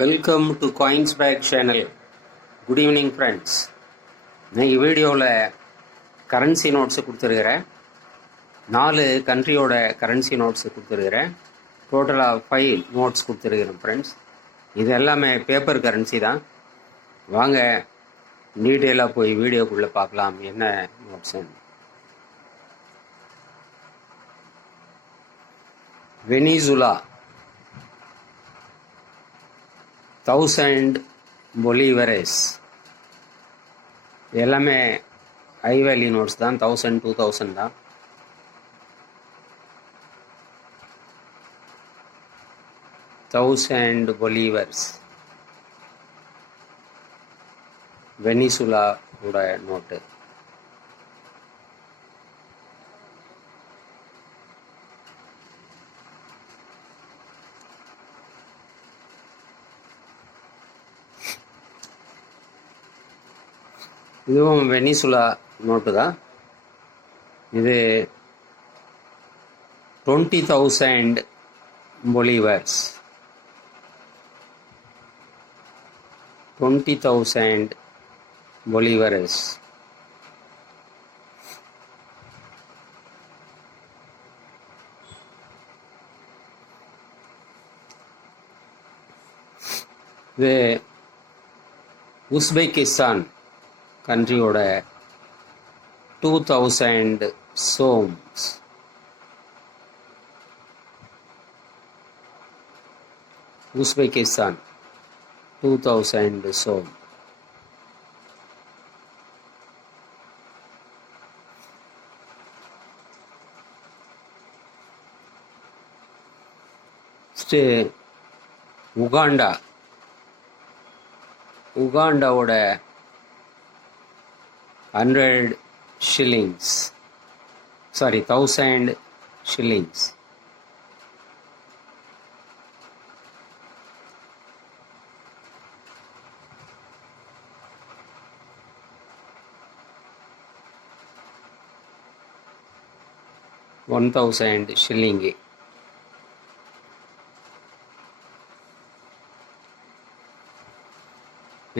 Welcome to Coinspack channel. Good evening friends. இன்னைக்கு வீடியோவில் currency notes கொடுத்துருக்கிறேன். 4 கண்ட்ரியோட கரன்சி நோட்ஸு கொடுத்துருக்கிறேன். டோட்டலாக 5 நோட்ஸ் கொடுத்துருக்கிறேன் ஃப்ரெண்ட்ஸ். இது எல்லாமே பேப்பர் கரன்சி தான். வாங்க டீட்டெயிலாக போய் வீடியோக்குள்ளே பார்க்கலாம் என்ன நோட்ஸுன்னு. வெனிசுலா 1000 பொலிவரஸ். எல்லாமே ஹை வேல்யூ நோட்ஸ் தான். 1000 2000 தான். $1000 பொலிவர்ஸ் வெனிசுலாவோட நோட்டு. இதுவும் வெனிசுலா நோட்டு தான். இது 20,000 பொலிவர்ஸ். 20,000 பொலிவரஸ். இது உஸ்பெகிஸ்தான் கண்ட்ரியோட 2000 சோம்ஸ். Uzbekistan 2000 som. உகாண்டாவோட 100 shillings. 1000 shillings. $1,000 shilling.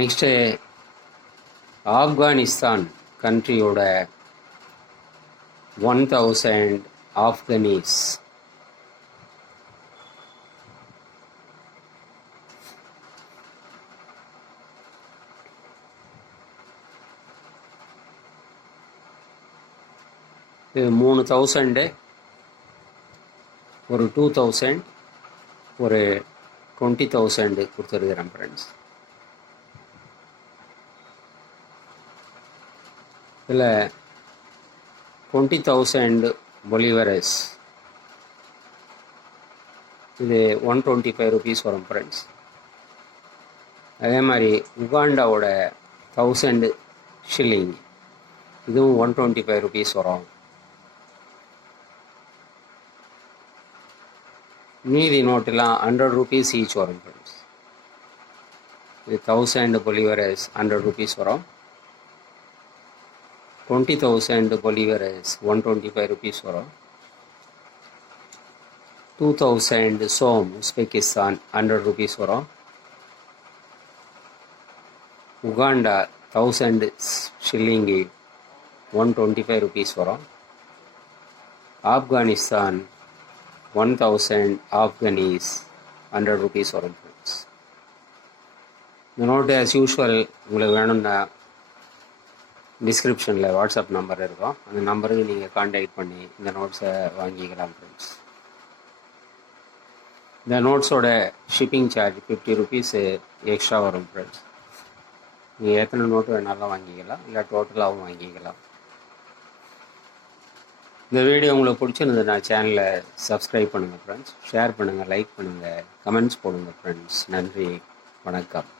Next Afghanistan கண்ட்ரியோட 1000 ஆப்கனீஸ். இது 3000, ஒரு 2000, ஒரு 20,000 கொடுத்துருக்கிறேன் ஃப்ரெண்ட்ஸ். இதில் 20,000 பொலிவரஸ். இது 125 rupees வரும் ஃப்ரெண்ட்ஸ். அதே மாதிரி உகாண்டாவோட 1000 shilling. இதுவும் 125 rupees வரும். மீதி நோட்டெல்லாம் 100 rupees ஈச் வரும் ஃப்ரெண்ட்ஸ். இது 1000 பொலிவரஸ் 100 rupees வரும். 20,000 பொலிவரஸ் 125 rupees வரும். 2000 சோம் உஸ்பெகிஸ்தான் 100 rupees வரும். உகாண்டா 1000 shilling 125 rupees வரும். ஆப்கானிஸ்தான் 1000 ஆப்கனீஸ் 100 rupees வரும் ஃப்ரெண்ட்ஸ். இந்த நோட்டு ஆஸ் யூஷுவல் உங்களுக்கு வேணும்னா டிஸ்கிரிப்ஷனில் வாட்ஸ்அப் நம்பர் இருக்கும். அந்த நம்பருக்கு நீங்கள் கான்டாக்ட் பண்ணி இந்த நோட்ஸை வாங்கிக்கலாம் ஃப்ரெண்ட்ஸ். இந்த நோட்ஸோட ஷிப்பிங் சார்ஜ் 50 rupees எக்ஸ்ட்ரா வரும் ஃப்ரெண்ட்ஸ். நீங்கள் எத்தனை நோட்டு வேணாலும் வாங்கிக்கலாம், இல்லை டோட்டலாகவும் வாங்கிக்கலாம். இந்த வீடியோ உங்களுக்கு பிடிச்சிருந்ததுன்னா சேனலை சப்ஸ்கிரைப் பண்ணுங்கள் ஃப்ரெண்ட்ஸ். ஷேர் பண்ணுங்கள், லைக் பண்ணுங்கள், கமெண்ட்ஸ் போடுங்கள் ஃப்ரெண்ட்ஸ். நன்றி, வணக்கம்.